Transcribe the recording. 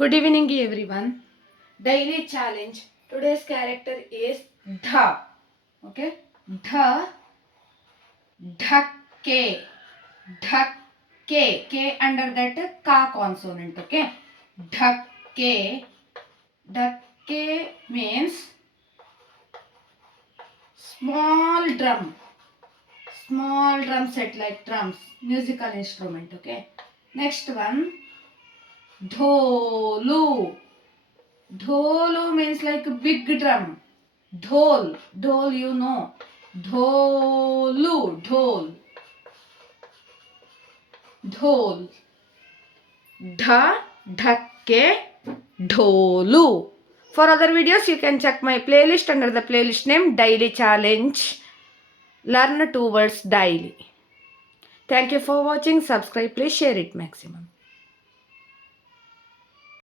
Good evening, everyone. Daily challenge. Today's character is Dha. Okay, Dha, Dhakke, Dhakke. K under that Ka consonant. Okay, Dhakke. Dhakke means small drum. Small drum set like drums, musical instrument. Okay. Next one, Dholu. Dholu means like a big drum. Dhol, dhol, you know. Dholu, dhol, dhol. Dha, dhakke, dholu. For other videos, you can check my playlist under the playlist name Daily Challenge. Learn 2 words daily. Thank you for watching. Subscribe, please share it maximum.